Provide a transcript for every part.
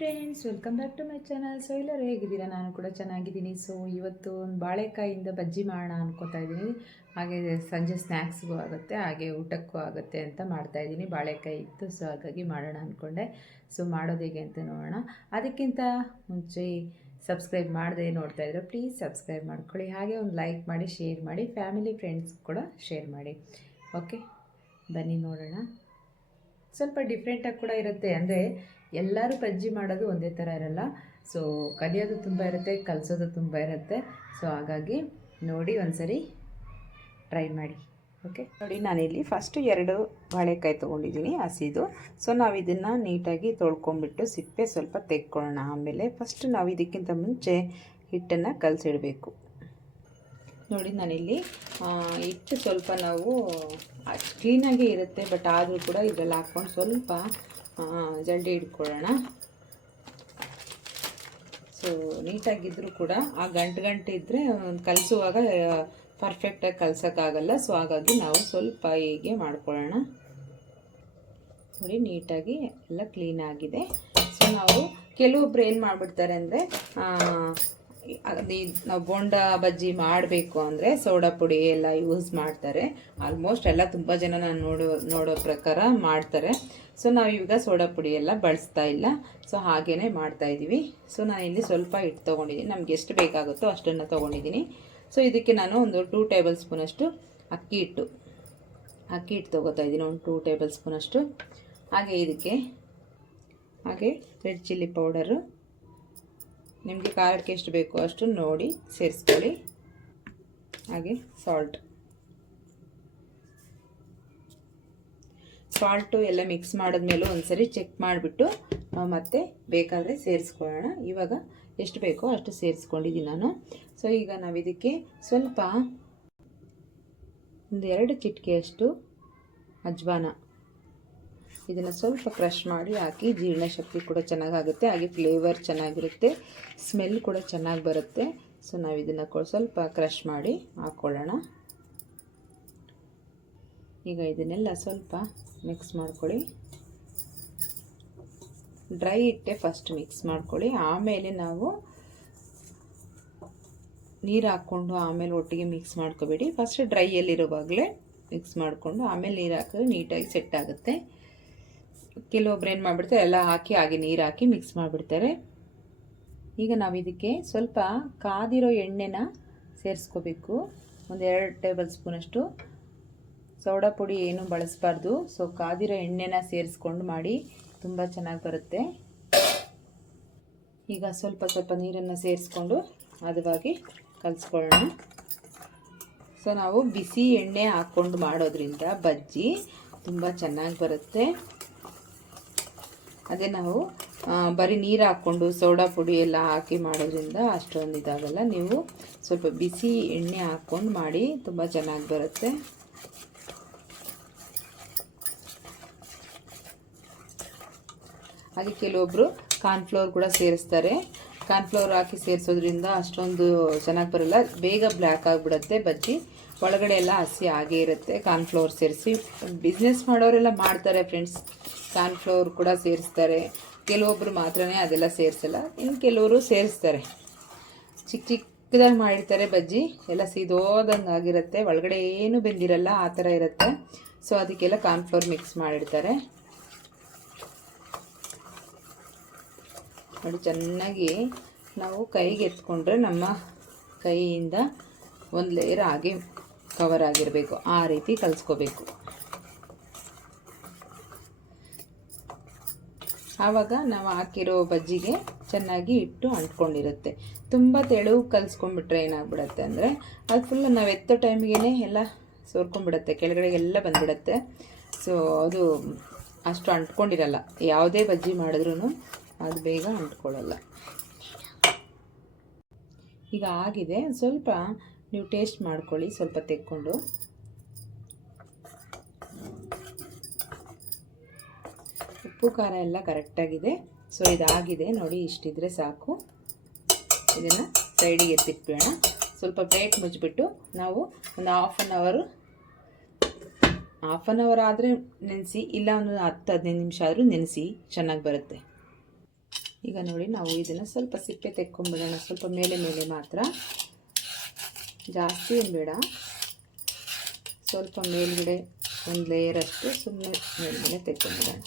Friends welcome back to my channel so ಎಲ್ಲರೂ ಹೇಗಿದ್ದೀರಾ? ನಾನು ಕೂಡ ಚೆನ್ನಾಗಿದ್ದೀನಿ. ಸೊ ಇವತ್ತು ಒಂದು ಬಾಳೆಕಾಯಿಂದ ಬಜ್ಜಿ ಮಾಡೋಣ ಅನ್ಕೋತಾ ಇದ್ದೀನಿ. ಹಾಗೆ ಸಂಜೆ ಸ್ನ್ಯಾಕ್ಸ್ಗೂ ಆಗುತ್ತೆ, ಹಾಗೆ ಊಟಕ್ಕೂ ಆಗುತ್ತೆ ಅಂತ ಮಾಡ್ತಾ ಇದ್ದೀನಿ. ಬಾಳೆಕಾಯಿ ಇತ್ತು ಸೊ ಹಾಗಾಗಿ ಮಾಡೋಣ ಅಂದ್ಕೊಂಡೆ ಸೊ ಮಾಡೋದು ಹೇಗೆ ಅಂತ ನೋಡೋಣ. ಅದಕ್ಕಿಂತ ಮುಂಚೆ ಸಬ್ಸ್ಕ್ರೈಬ್ ಮಾಡದೆ ನೋಡ್ತಾ ಇದ್ರೆ ಪ್ಲೀಸ್ ಸಬ್ಸ್ಕ್ರೈಬ್ ಮಾಡ್ಕೊಳ್ಳಿ. ಹಾಗೆ ಒಂದು ಲೈಕ್ ಮಾಡಿ ಶೇರ್ ಮಾಡಿ ಫ್ಯಾಮಿಲಿ ಫ್ರೆಂಡ್ಸ್ ಕೂಡ ಶೇರ್ ಮಾಡಿ. ಓಕೆ ಬನ್ನಿ ನೋಡೋಣ. ಸ್ವಲ್ಪ ಡಿಫ್ರೆಂಟಾಗಿ ಕೂಡ ಇರುತ್ತೆ. ಅಂದರೆ ಎಲ್ಲರೂ ಬಜ್ಜಿ ಮಾಡೋದು ಒಂದೇ ಥರ ಇರಲ್ಲ. ಸೊ ಕಲಿಯೋದು ತುಂಬ ಇರುತ್ತೆ, ಕಲಿಸೋದು ತುಂಬ ಇರುತ್ತೆ. ಸೊ ಹಾಗಾಗಿ ನೋಡಿ ಒಂದ್ಸರಿ ಟ್ರೈ ಮಾಡಿ. ಓಕೆ ನೋಡಿ, ನಾನಿಲ್ಲಿ ಫಸ್ಟು ಎರಡು ಬಾಳೆಕಾಯಿ ತೊಗೊಂಡಿದ್ದೀನಿ, ಹಸಿದು. ಸೊ ನಾವು ಇದನ್ನು ನೀಟಾಗಿ ತೊಳ್ಕೊಂಬಿಟ್ಟು ಸಿಪ್ಪೆ ಸ್ವಲ್ಪ ತೆಕ್ಕೊಳ್ಳೋಣ. ಆಮೇಲೆ ಫಸ್ಟ್ ನಾವು ಇದಕ್ಕಿಂತ ಮುಂಚೆ ಹಿಟ್ಟನ್ನು ಕಲಸಿಡಬೇಕು. ನೋಡಿ, ನಾನಿಲ್ಲಿ ಹಿಟ್ಟು ಸ್ವಲ್ಪ ನಾವು ಕ್ಲೀನಾಗೇ ಇರುತ್ತೆ ಬಟ್ ಆದರೂ ಕೂಡ ಇದರಲ್ಲಿ ಹಾಕ್ಕೊಂಡು ಸ್ವಲ್ಪ ಜಲ್ಡಿ ಇಟ್ಕೊಳ್ಳೋಣ ಸೊ ನೀಟಾಗಿದ್ದರೂ ಕೂಡ ಆ ಗಂಟು ಗಂಟು ಇದ್ದರೆ ಕಲಿಸುವಾಗ ಪರ್ಫೆಕ್ಟಾಗಿ ಕಲ್ಸೋಕ್ಕಾಗಲ್ಲ. ಸೊ ಹಾಗಾಗಿ ನಾವು ಸ್ವಲ್ಪ ಹೀಗೆ ಮಾಡ್ಕೊಳ್ಳೋಣ. ನೋಡಿ, ನೀಟಾಗಿ ಎಲ್ಲ ಕ್ಲೀನ್ ಆಗಿದೆ. ಸೊ ನಾವು ಕೆಲವೊಬ್ರು ಏನು ಮಾಡಿಬಿಡ್ತಾರೆ ಅಂದರೆ ಅದು ನಾವು ಬೋಂಡ ಬಜ್ಜಿ ಮಾಡಬೇಕು ಅಂದರೆ ಸೋಡಾ ಪುಡಿ ಎಲ್ಲ ಯೂಸ್ ಮಾಡ್ತಾರೆ. ಆಲ್ಮೋಸ್ಟ್ ಎಲ್ಲ ತುಂಬ ಜನ ನಾನು ನೋಡೋ ನೋಡೋ ಪ್ರಕಾರ ಮಾಡ್ತಾರೆ. ಸೊ ನಾವು ಇವಾಗ ಸೋಡಾ ಪುಡಿ ಎಲ್ಲ ಬಳಸ್ತಾ ಇಲ್ಲ. ಸೊ ಹಾಗೇ ಮಾಡ್ತಾ ಇದ್ದೀವಿ. ಸೊ ನಾನು ಇಲ್ಲಿ ಸ್ವಲ್ಪ ಹಿಟ್ಟು ತೊಗೊಂಡಿದ್ದೀನಿ. ನಮ್ಗೆ ಎಷ್ಟು ಬೇಕಾಗುತ್ತೋ ಅಷ್ಟನ್ನು ತೊಗೊಂಡಿದ್ದೀನಿ. ಸೊ ಇದಕ್ಕೆ ನಾನು ಒಂದು ಟೂ ಟೇಬಲ್ ಸ್ಪೂನಷ್ಟು ಅಕ್ಕಿ ಹಿಟ್ಟು. ಅಕ್ಕಿ ಹಿಟ್ಟು ತೊಗೋತಾ ಇದ್ದೀನಿ ಒಂದು ಟೂ ಟೇಬಲ್ ಸ್ಪೂನಷ್ಟು. ಹಾಗೆ ಇದಕ್ಕೆ ಹಾಗೆ ರೆಡ್ ಚಿಲ್ಲಿ ಪೌಡರು. ನಿಮಗೆ ಖಾರಕ್ಕೆ ಎಷ್ಟು ಬೇಕೋ ಅಷ್ಟು ನೋಡಿ ಸೇರಿಸ್ಕೊಳ್ಳಿ. ಹಾಗೆ ಸಾಲ್ಟ್. ಸಾಲ್ಟು ಎಲ್ಲ ಮಿಕ್ಸ್ ಮಾಡಿದ್ಮೇಲೂ ಒಂದ್ಸರಿ ಚೆಕ್ ಮಾಡಿಬಿಟ್ಟು ಮತ್ತೆ ಬೇಕಾದರೆ ಸೇರಿಸ್ಕೊಳ್ಳೋಣ. ಇವಾಗ ಎಷ್ಟು ಬೇಕೋ ಅಷ್ಟು ಸೇರಿಸ್ಕೊಂಡಿದ್ದೀನಿ ನಾನು. ಸೊ ಈಗ ನಾವು ಇದಕ್ಕೆ ಸ್ವಲ್ಪ ಒಂದು ಎರಡು ಚಿಟಿಕೆಯಷ್ಟು ಅಜ್ವಾನ. ಇದನ್ನು ಸ್ವಲ್ಪ ಕ್ರಷ್ ಮಾಡಿ ಹಾಕಿ ಜೀರ್ಣಶಕ್ತಿ ಕೂಡ ಚೆನ್ನಾಗಾಗುತ್ತೆ. ಹಾಗೆ ಫ್ಲೇವರ್ ಚೆನ್ನಾಗಿರುತ್ತೆ. ಸ್ಮೆಲ್ ಕೂಡ ಚೆನ್ನಾಗಿ ಬರುತ್ತೆ. ಸೊ ನಾವು ಇದನ್ನು ಸ್ವಲ್ಪ ಕ್ರಷ್ ಮಾಡಿ ಹಾಕ್ಕೊಳ್ಳೋಣ ಈಗ ಇದನ್ನೆಲ್ಲ ಸ್ವಲ್ಪ ಮಿಕ್ಸ್ ಮಾಡ್ಕೊಳ್ಳಿ. ಡ್ರೈ ಇಟ್ಟೆ ಫಸ್ಟ್ ಮಿಕ್ಸ್ ಮಾಡ್ಕೊಳ್ಳಿ. ಆಮೇಲೆ ನಾವು ನೀರು ಹಾಕ್ಕೊಂಡು ಆಮೇಲೆ ಒಟ್ಟಿಗೆ ಮಿಕ್ಸ್ ಮಾಡ್ಕೋಬೇಡಿ. ಫಸ್ಟ್ ಡ್ರೈಯಲ್ಲಿರುವಾಗಲೇ ಮಿಕ್ಸ್ ಮಾಡಿಕೊಂಡು ಆಮೇಲೆ ನೀರು ಹಾಕಿದ್ರೆ ನೀಟಾಗಿ ಸೆಟ್ ಆಗುತ್ತೆ. ಕೆಲವೊಬ್ರು ಏನು ಮಾಡಿಬಿಡ್ತಾರೆ, ಎಲ್ಲ ಹಾಕಿ ಹಾಗೆ ನೀರು ಹಾಕಿ ಮಿಕ್ಸ್ ಮಾಡಿಬಿಡ್ತಾರೆ. ಈಗ ನಾವು ಇದಕ್ಕೆ ಸ್ವಲ್ಪ ಕಾದಿರೋ ಎಣ್ಣೆನ ಸೇರಿಸ್ಕೋಬೇಕು. ಒಂದು ಎರಡು ಟೇಬಲ್ ಸ್ಪೂನಷ್ಟು ಸೋಡಾ ಪುಡಿ ಏನು ಬಳಸಬಾರ್ದು. ಸೊ ಕಾದಿರೋ ಎಣ್ಣೆನ ಸೇರಿಸ್ಕೊಂಡು ಮಾಡಿ ತುಂಬ ಚೆನ್ನಾಗಿ ಬರುತ್ತೆ. ಈಗ ಸ್ವಲ್ಪ ಸ್ವಲ್ಪ ನೀರನ್ನು ಸೇರಿಸ್ಕೊಂಡು ಹದವಾಗಿ ಕಲಿಸ್ಕೊಳ್ಳೋಣ. ಸೊ ನಾವು ಬಿಸಿ ಎಣ್ಣೆ ಹಾಕ್ಕೊಂಡು ಮಾಡೋದ್ರಿಂದ ಬಜ್ಜಿ ತುಂಬ ಚೆನ್ನಾಗಿ ಬರುತ್ತೆ. ಅದೇ ನಾವು ಬರೀ ನೀರು ಹಾಕ್ಕೊಂಡು ಸೋಡಾ ಪುಡಿ ಎಲ್ಲ ಹಾಕಿ ಮಾಡೋದ್ರಿಂದ ಅಷ್ಟೊಂದು ಇದಾಗಲ್ಲ. ನೀವು ಸ್ವಲ್ಪ ಬಿಸಿ ಎಣ್ಣೆ ಹಾಕ್ಕೊಂಡು ಮಾಡಿ ತುಂಬ ಚೆನ್ನಾಗಿ ಬರುತ್ತೆ. ಹಾಗೆ ಕೆಲವೊಬ್ಬರು ಕಾರ್ನ್ಫ್ಲವರ್ ಕೂಡ ಸೇರಿಸ್ತಾರೆ. ಕಾರ್ನ್ಫ್ಲವರ್ ಹಾಕಿ ಸೇರಿಸೋದ್ರಿಂದ ಅಷ್ಟೊಂದು ಚೆನ್ನಾಗಿ ಬರಲ್ಲ. ಬೇಗ ಬ್ಲ್ಯಾಕ್ ಆಗಿಬಿಡುತ್ತೆ ಬಜ್ಜಿ. ಒಳಗಡೆ ಎಲ್ಲ ಹಸಿ ಆಗೇ ಇರುತ್ತೆ ಕಾರ್ನ್ಫ್ಲವರ್ ಸೇರಿಸಿ. ಬಿಸ್ನೆಸ್ ಮಾಡೋರೆಲ್ಲ ಮಾಡ್ತಾರೆ ಫ್ರೆಂಡ್ಸ್ ಕಾರ್ನ್ಫ್ಲವರ್ ಕೂಡ ಸೇರಿಸ್ತಾರೆ. ಕೆಲವೊಬ್ಬರು ಮಾತ್ರನೇ ಅದೆಲ್ಲ ಸೇರಿಸಲ್ಲ. ಇನ್ನು ಕೆಲವರು ಸೇರಿಸ್ತಾರೆ. ಚಿಕ್ಕ ಚಿಕ್ಕದಾಗಿ ಮಾಡಿರ್ತಾರೆ ಬಜ್ಜಿ. ಎಲ್ಲ ಸೀದೋದಂಗೆ ಆಗಿರುತ್ತೆ. ಒಳಗಡೆ ಏನು ಬೆಂದಿರಲ್ಲ ಆ ಥರ ಇರುತ್ತೆ. ಸೊ ಅದಕ್ಕೆಲ್ಲ ಕಾರ್ನ್ಫ್ಲವರ್ ಮಿಕ್ಸ್ ಮಾಡಿರ್ತಾರೆ. ನೋಡಿ, ಚೆನ್ನಾಗಿ ನಾವು ಕೈಗೆ ಎತ್ಕೊಂಡ್ರೆ ನಮ್ಮ ಕೈಯಿಂದ ಒಂದು ಲೇಯರ್ ಹಾಗೆ ಕವರ್ ಆಗಿರಬೇಕು. ಆ ರೀತಿ ಕಲಿಸ್ಕೋಬೇಕು. ಆವಾಗ ನಾವು ಹಾಕಿರೋ ಬಜ್ಜಿಗೆ ಚೆನ್ನಾಗಿ ಇಟ್ಟು ಅಂಟ್ಕೊಂಡಿರುತ್ತೆ. ತುಂಬ ತೆಳು ಕಲಿಸ್ಕೊಂಡ್ಬಿಟ್ರೆ ಏನಾಗ್ಬಿಡತ್ತೆ ಅಂದರೆ, ಅದು ಫುಲ್ ನಾವು ಎತ್ತೋ ಟೈಮಿಗೆ ಎಲ್ಲ ಸೋರ್ಕೊಂಡ್ಬಿಡತ್ತೆ. ಕೆಳಗಡೆ ಎಲ್ಲ ಬಂದ್ಬಿಡುತ್ತೆ. ಸೊ ಅದು ಅಷ್ಟು ಅಂಟ್ಕೊಂಡಿರಲ್ಲ. ಯಾವುದೇ ಬಜ್ಜಿ ಮಾಡಿದ್ರೂ ಅದು ಬೇಗ ಅಂಟ್ಕೊಳ್ಳಲ್ಲ. ಈಗ ಆಗಿದೆ. ಸ್ವಲ್ಪ ನೀವು ಟೇಸ್ಟ್ ಮಾಡ್ಕೊಳ್ಳಿ, ಸ್ವಲ್ಪ ತೆಕ್ಕೊಂಡು. ಉಪ್ಪು, ಖಾರ ಎಲ್ಲ ಕರೆಕ್ಟಾಗಿದೆ. ಸೊ, ಇದಾಗಿದೆ. ನೋಡಿ, ಇಷ್ಟಿದ್ರೆ ಸಾಕು. ಇದನ್ನು ಸೈಡಿಗೆ ಎತ್ತಿಟ್ಬೇಡ ಸ್ವಲ್ಪ ಪ್ಲೇಟ್ ಮುಚ್ಚಿಬಿಟ್ಟು ನಾವು ಒಂದು half an hour half an hour ಆದರೆ ನೆನೆಸಿ, ಇಲ್ಲ ಒಂದು ಹತ್ತು, ಹದಿನೈದು ನಿಮಿಷ ಆದರೂ ನೆನೆಸಿ, ಚೆನ್ನಾಗಿ ಬರುತ್ತೆ. ಈಗ ನೋಡಿ ನಾವು ಇದನ್ನು ಸ್ವಲ್ಪ ಸಿಪ್ಪೆ ತೆಕ್ಕೊಂಬಿಡೋಣ. ಸ್ವಲ್ಪ ಮೇಲೆ ಮೇಲೆ ಮಾತ್ರ. ಜಾಸ್ತಿ ಬೇಡ. ಸ್ವಲ್ಪ ಮೇಲ್ಗಡೆ ಒಂದು ಲೇಯರ್ ಅಷ್ಟು ಸುಮ್ಮನೆ ಮೇಲ್ಗಡೆ ತೆಕ್ಕೊಂಬಿಡೋಣ.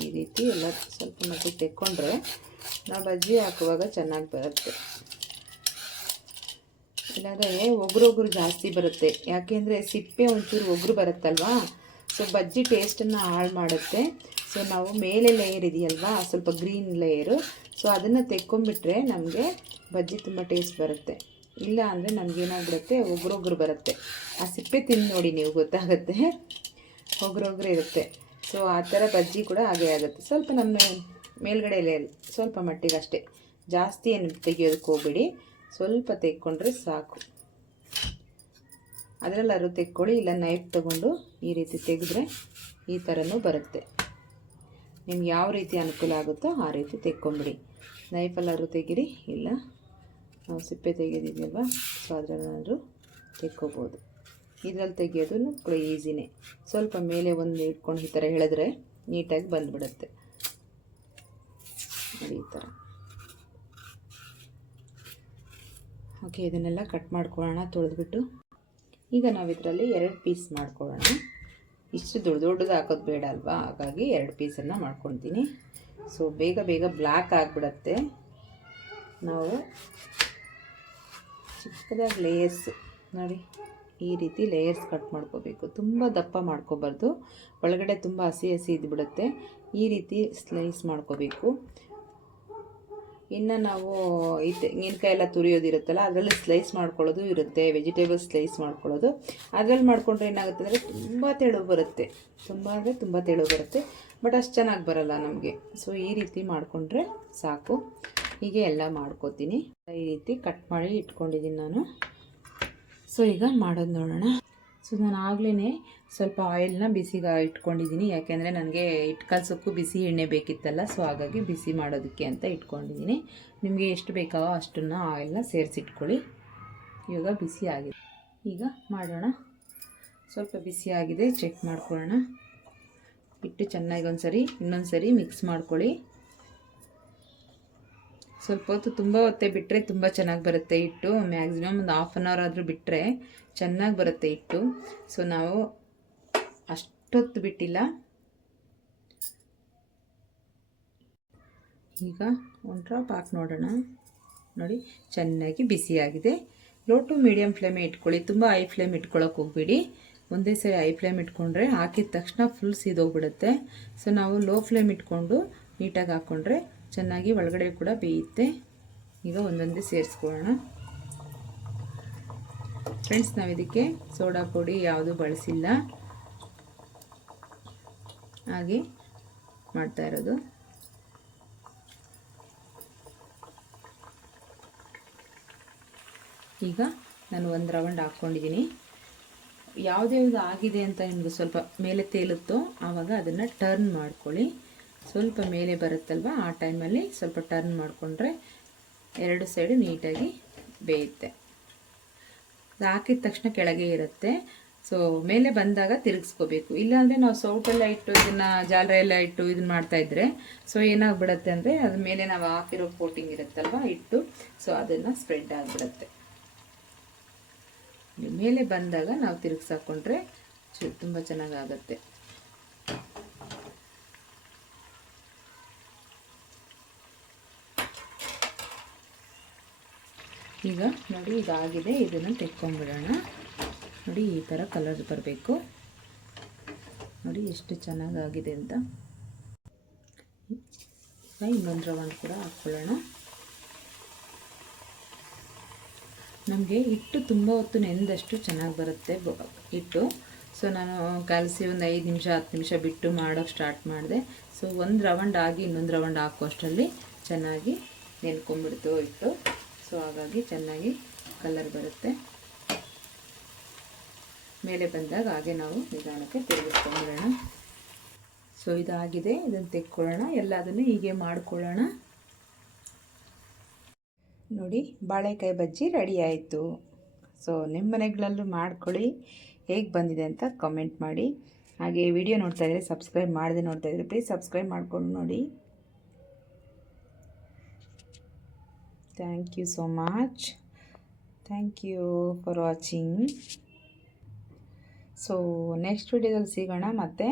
ಈ ರೀತಿ ಎಲ್ಲ ಸ್ವಲ್ಪ ಮಟ್ಟಿಗೆ ತೆಕ್ಕೊಂಡ್ರೆ ನಾವು ಬಜ್ಜಿ ಹಾಕುವಾಗ ಚೆನ್ನಾಗಿ ಬರುತ್ತೆ. ಇಲ್ಲಾಂದರೆ ಒಗ್ರೊಗ್ರು ಜಾಸ್ತಿ ಬರುತ್ತೆ. ಯಾಕೆಂದರೆ ಸಿಪ್ಪೆ ಒಂಚೂರು ಒಗ್ರು ಬರುತ್ತಲ್ವಾ? ಸೊ ಬಜ್ಜಿ ಟೇಸ್ಟನ್ನು ಹಾಳು ಮಾಡುತ್ತೆ. ಸೊ ನಾವು ಮೇಲೆ ಲೇಯರ್ ಇದೆಯಲ್ವಾ? ಸ್ವಲ್ಪ ಗ್ರೀನ್ ಲೇಯರು ಸೊ ಅದನ್ನು ತೆಕ್ಕೊಂಬಿಟ್ರೆ ನಮಗೆ ಬಜ್ಜಿ ತುಂಬ ಟೇಸ್ಟ್ ಬರುತ್ತೆ. ಇಲ್ಲ ಅಂದರೆ ನಮಗೇನಾಗ್ಬಿಡುತ್ತೆ ಒಗ್ರೊಗ್ರು ಬರುತ್ತೆ. ಆ ಸಿಪ್ಪೆ ತಿಂದು ನೋಡಿ ನೀವು, ಗೊತ್ತಾಗುತ್ತೆ? ಒಗ್ರೊಗ್ರು ಇರುತ್ತೆ. ಸೊ ಆ ಥರ ಬಜ್ಜಿ ಕೂಡ ಹಾಗೆ ಆಗುತ್ತೆ. ಸ್ವಲ್ಪ ನಮ್ಮ ಮೇಲ್ಗಡೆ ಲೇಯರ್ ಸ್ವಲ್ಪ ಮಟ್ಟಿಗೆ ಅಷ್ಟೇ ಜಾಸ್ತಿ ಏನು ತೆಗಿಯೋದಕ್ಕೆ ಹೋಗ್ಬೇಡಿ. ಸ್ವಲ್ಪ ತೆಕ್ಕೊಂಡ್ರೆ ಸಾಕು. ಅದರಲ್ಲಾದ್ರು ತೆಕ್ಕೊಳ್ಳಿ, ಇಲ್ಲ ನೈಫ್ ತಗೊಂಡು ಈ ರೀತಿ ತೆಗೆದ್ರೆ ಈ ಥರನೂ ಬರುತ್ತೆ. ನಿಮ್ಗೆ ಯಾವ ರೀತಿ ಅನುಕೂಲ ಆಗುತ್ತೋ ಆ ರೀತಿ ತೆಕ್ಕೊಂಬಿಡಿ. ನೈಫಲ್ಲಾದ್ರೂ ತೆಗೀರಿ, ಇಲ್ಲ ನಾವು ಸಿಪ್ಪೆ ತೆಗೆಯೋದಿದೆಯಲ್ವ ಸೊ ಅದರಲ್ಲಾದ್ರೂ ತೆಕ್ಕೋಬೋದು. ಇದರಲ್ಲಿ ತೆಗಿಯೋದು ಕೂಡ ಈಸಿನೇ ಸ್ವಲ್ಪ ಮೇಲೆ ಒಂದು ಇಟ್ಕೊಂಡು ಈ ಥರ ಹೇಳಿದ್ರೆ ನೀಟಾಗಿ ಬಂದುಬಿಡುತ್ತೆ. ಈ ಥರ. ಓಕೆ ಇದನ್ನೆಲ್ಲ ಕಟ್ ಮಾಡ್ಕೊಳ್ಳೋಣ, ತೊಳೆದ್ಬಿಟ್ಟು. ಈಗ ನಾವು ಇದರಲ್ಲಿ ಎರಡು ಪೀಸ್ ಮಾಡ್ಕೊಳ್ಳೋಣ. ಇಷ್ಟು ದೊಡ್ಡ ದೊಡ್ಡದು ಹಾಕೋದು ಬೇಡ ಅಲ್ವಾ? ಹಾಗಾಗಿ ಎರಡು ಪೀಸನ್ನು ಮಾಡ್ಕೊತೀನಿ. ಸೊ ಬೇಗ ಬೇಗ ಬ್ಲ್ಯಾಕ್ ಆಗಿಬಿಡತ್ತೆ. ನಾವು ಚಿಕ್ಕದಾಗಿ ಲೇಯರ್ಸ್ ನೋಡಿ, ಈ ರೀತಿ ಲೇಯರ್ಸ್ ಕಟ್ ಮಾಡ್ಕೋಬೇಕು. ತುಂಬ ದಪ್ಪ ಮಾಡ್ಕೋಬಾರ್ದು. ಒಳಗಡೆ ತುಂಬ ಹಸಿ ಹಸಿ ಇದ್ಬಿಡುತ್ತೆ. ಈ ರೀತಿ ಸ್ಲೈಸ್ ಮಾಡ್ಕೋಬೇಕು. ಇನ್ನು ನಾವು ಈ ತೆಂಗಿನಕಾಯಿ ಎಲ್ಲ ತುರಿಯೋದಿರುತ್ತಲ್ಲ, ಅದರಲ್ಲಿ ಸ್ಲೈಸ್ ಮಾಡ್ಕೊಳ್ಳೋದು ಇರುತ್ತೆ ವೆಜಿಟೇಬಲ್ಸ್ ಸ್ಲೈಸ್ ಮಾಡ್ಕೊಳ್ಳೋದು. ಅದರಲ್ಲಿ ಮಾಡಿಕೊಂಡ್ರೆ ಏನಾಗುತ್ತೆ ಅಂದರೆ ತುಂಬ ತೆಳು ಬರುತ್ತೆ. ತುಂಬ ಅಂದರೆ ತುಂಬ ತೆಳು ಬರುತ್ತೆ. ಬಟ್ ಅಷ್ಟು ಚೆನ್ನಾಗಿ ಬರಲ್ಲ ನಮಗೆ. ಸೊ ಈ ರೀತಿ ಮಾಡಿಕೊಂಡ್ರೆ ಸಾಕು. ಹೀಗೆ ಎಲ್ಲ ಮಾಡ್ಕೋತೀನಿ. ಈ ರೀತಿ ಕಟ್ ಮಾಡಿ ಇಟ್ಕೊಂಡಿದ್ದೀನಿ ನಾನು. ಸೊ ಈಗ ಮಾಡೋದು ನೋಡೋಣ. ಸೊ ನಾನು ಆಗಲೇ ಸ್ವಲ್ಪ ಆಯಿಲ್ನ ಬಿಸಿಗೆ ಇಟ್ಕೊಂಡಿದ್ದೀನಿ ಯಾಕೆಂದರೆ ನನಗೆ ಹಿಟ್ಟು ಕಲ್ಸೋಕ್ಕೂ ಬಿಸಿ ಎಣ್ಣೆ ಬೇಕಿತ್ತಲ್ಲ, ಸೊ ಹಾಗಾಗಿ ಬಿಸಿ ಮಾಡೋದಕ್ಕೆ ಅಂತ ಇಟ್ಕೊಂಡಿದ್ದೀನಿ ನಿಮಗೆ ಎಷ್ಟು ಬೇಕಾವೋ ಅಷ್ಟನ್ನು ಆಯಿಲ್ನ ಸೇರಿಸಿಟ್ಕೊಳ್ಳಿ. ಇವಾಗ ಬಿಸಿ ಆಗಿದೆ. ಈಗ ಮಾಡೋಣ. ಸ್ವಲ್ಪ ಬಿಸಿ ಆಗಿದೆ, ಚೆಕ್ ಮಾಡ್ಕೊಳ್ಳೋಣ. ಹಿಟ್ಟು ಚೆನ್ನಾಗಿ ಒಂದು ಸರಿ ಇನ್ನೊಂದು ಸರಿ ಮಿಕ್ಸ್ ಮಾಡ್ಕೊಳ್ಳಿ. ಸ್ವಲ್ಪ ಹೊತ್ತು ತುಂಬ ಹೊತ್ತೆ ಬಿಟ್ಟರೆ ತುಂಬ ಚೆನ್ನಾಗಿ ಬರುತ್ತೆ ಹಿಟ್ಟು. ಮ್ಯಾಕ್ಸಿಮಮ್ ಒಂದು ಹಾಫ್ ಆನ್ ಅವರ್ ಆದರೂ ಬಿಟ್ಟರೆ ಚೆನ್ನಾಗಿ ಬರುತ್ತೆ ಹಿಟ್ಟು. ಸೊ ನಾವು ಅಷ್ಟೊತ್ತು ಬಿಟ್ಟಿಲ್ಲ. ಈಗ ಒಂದು ಡ್ರಾಪ್ ಹಾಕಿ ನೋಡೋಣ. ನೋಡಿ, ಚೆನ್ನಾಗಿ ಬಿಸಿಯಾಗಿದೆ ಲೋ ಟು ಮೀಡಿಯಮ್ ಫ್ಲೇಮೇ ಇಟ್ಕೊಳ್ಳಿ. ತುಂಬ ಹೈ ಫ್ಲೇಮ್ ಇಟ್ಕೊಳ್ಳೋಕೆ ಹೋಗ್ಬೇಡಿ. ಒಂದೇ ಸರಿ ಹೈ ಫ್ಲೇಮ್ ಇಟ್ಕೊಂಡ್ರೆ ಹಾಕಿದ ತಕ್ಷಣ ಫುಲ್ ಸೀದೋಗ್ಬಿಡುತ್ತೆ. ಸೊ ನಾವು ಲೋ ಫ್ಲೇಮ್ ಇಟ್ಕೊಂಡು ನೀಟಾಗಿ ಹಾಕ್ಕೊಂಡ್ರೆ ಚೆನ್ನಾಗಿ ಒಳಗಡೆ ಕೂಡ ಬೇಯುತ್ತೆ. ಈಗ ಒಂದೊಂದೇ ಸೇರಿಸ್ಕೊಳ್ಳೋಣ. ಫ್ರೆಂಡ್ಸ್, ನಾವು ಇದಕ್ಕೆ ಸೋಡಾ ಪುಡಿ ಯಾವುದು ಬಳಸಿಲ್ಲ. ಹಾಗೆ ಮಾಡ್ತಾ ಇರೋದು. ಈಗ ನಾನು ಒಂದು ರೌಂಡ್ ಹಾಕ್ಕೊಂಡಿದ್ದೀನಿ ಯಾವುದ್ಯಾವುದು ಆಗಿದೆ ಅಂತ ನಿಮಗೆ ಸ್ವಲ್ಪ ಮೇಲೆ ತೇಲುತ್ತೋ, ಆವಾಗ ಅದನ್ನು ಟರ್ನ್ ಮಾಡ್ಕೊಳ್ಳಿ. ಸ್ವಲ್ಪ ಮೇಲೆ ಬರುತ್ತಲ್ವ? ಆ ಟೈಮಲ್ಲಿ ಸ್ವಲ್ಪ ಟರ್ನ್ ಮಾಡಿಕೊಂಡ್ರೆ ಎರಡು ಸೈಡು ನೀಟಾಗಿ ಬೇಯುತ್ತೆ. ಹಾಕಿದ ತಕ್ಷಣ ಕೆಳಗೆ ಇರುತ್ತೆ. ಸೊ ಮೇಲೆ ಬಂದಾಗ ತಿರುಗಿಸ್ಕೋಬೇಕು. ಇಲ್ಲಾಂದರೆ ನಾವು ಸೌಟೆಲ್ಲ ಇಟ್ಟು ಇದನ್ನು ಜಾಲರ ಇಟ್ಟು ಇದನ್ನ ಮಾಡ್ತಾಯಿದ್ರೆ ಸೊ ಏನಾಗ್ಬಿಡತ್ತೆ ಅಂದರೆ ಅದ್ರ ಮೇಲೆ ನಾವು ಹಾಕಿರೋ ಕೋಟಿಂಗ್ ಇರುತ್ತಲ್ವ, ಇಟ್ಟು ಸೊ ಅದನ್ನು ಸ್ಪ್ರೆಡ್ ಆಗಿಬಿಡತ್ತೆ. ಮೇಲೆ ಬಂದಾಗ ನಾವು ತಿರುಗಿಸಾಕೊಂಡ್ರೆ ತುಂಬ ಚೆನ್ನಾಗಾಗತ್ತೆ. ಈಗ ನೋಡಿ ಇದಾಗಿದೆ ಇದನ್ನು ತೆಕ್ಕೊಂಬಿಡೋಣ ನೋಡಿ, ಈ ಥರ ಕಲರ್ ಬರಬೇಕು. ನೋಡಿ, ಎಷ್ಟು ಚೆನ್ನಾಗಾಗಿದೆ ಅಂತ. ಇನ್ನೊಂದು ರೌಂಡ್ ಕೂಡ ಹಾಕ್ಕೊಳ್ಳೋಣ. ನಮಗೆ ಹಿಟ್ಟು ತುಂಬ ಹೊತ್ತು ನೆಂದಷ್ಟು ಚೆನ್ನಾಗಿ ಬರುತ್ತೆ ಹಿಟ್ಟು. ಸೊ, ನಾನು ಕಲಸಿ ಒಂದು ಐದು ನಿಮಿಷ, ಹತ್ತು ನಿಮಿಷ ಬಿಟ್ಟು ಮಾಡೋಕ್ಕೆ ಸ್ಟಾರ್ಟ್ ಮಾಡಿದೆ. ಸೊ, ಒಂದು ರೌಂಡ್ ಆಗಿ ಇನ್ನೊಂದು ರೌಂಡ್ ಹಾಕುವಷ್ಟರಲ್ಲಿ ಚೆನ್ನಾಗಿ ನೆನ್ಕೊಂಡ್ಬಿಡ್ತು ಹಿಟ್ಟು. ಸೊ ಹಾಗಾಗಿ ಚೆನ್ನಾಗಿ ಕಲರ್ ಬರುತ್ತೆ. ಮೇಲೆ ಬಂದಾಗ ಹಾಗೆ ನಾವು ನಿಧಾನಕ್ಕೆ ತಿರುಗಿಸ್ಕೊಂಡ್ಬಿಡೋಣ. ಸೊ ಇದಾಗಿದೆ. ಇದನ್ನು ತೆಕ್ಕೊಳ್ಳೋಣ. ಎಲ್ಲದನ್ನು ಹೀಗೆ ಮಾಡ್ಕೊಳ್ಳೋಣ. ನೋಡಿ, ಬಾಳೆಕಾಯಿ ಬಜ್ಜಿ ರೆಡಿ ಆಯಿತು. ಸೊ ನಿಮ್ಮ ಮನೆಗಳಲ್ಲೂ ಮಾಡ್ಕೊಳ್ಳಿ. ಹೇಗೆ ಬಂದಿದೆ ಅಂತ ಕಮೆಂಟ್ ಮಾಡಿ. ಹಾಗೆ ವಿಡಿಯೋ ನೋಡ್ತಾ ಇದ್ದರೆ ಸಬ್ಸ್ಕ್ರೈಬ್ ಮಾಡದೆ ನೋಡ್ತಾ ಇದ್ದರೆ ಪ್ಲೀಸ್ ಸಬ್ಸ್ಕ್ರೈಬ್ ಮಾಡ್ಕೊಂಡು ನೋಡಿ. Thank you so much thank you for watching so next ವಿಡಿಯೋದಲ್ಲಿ ಸಿಗೋಣ ಮತ್ತೆ.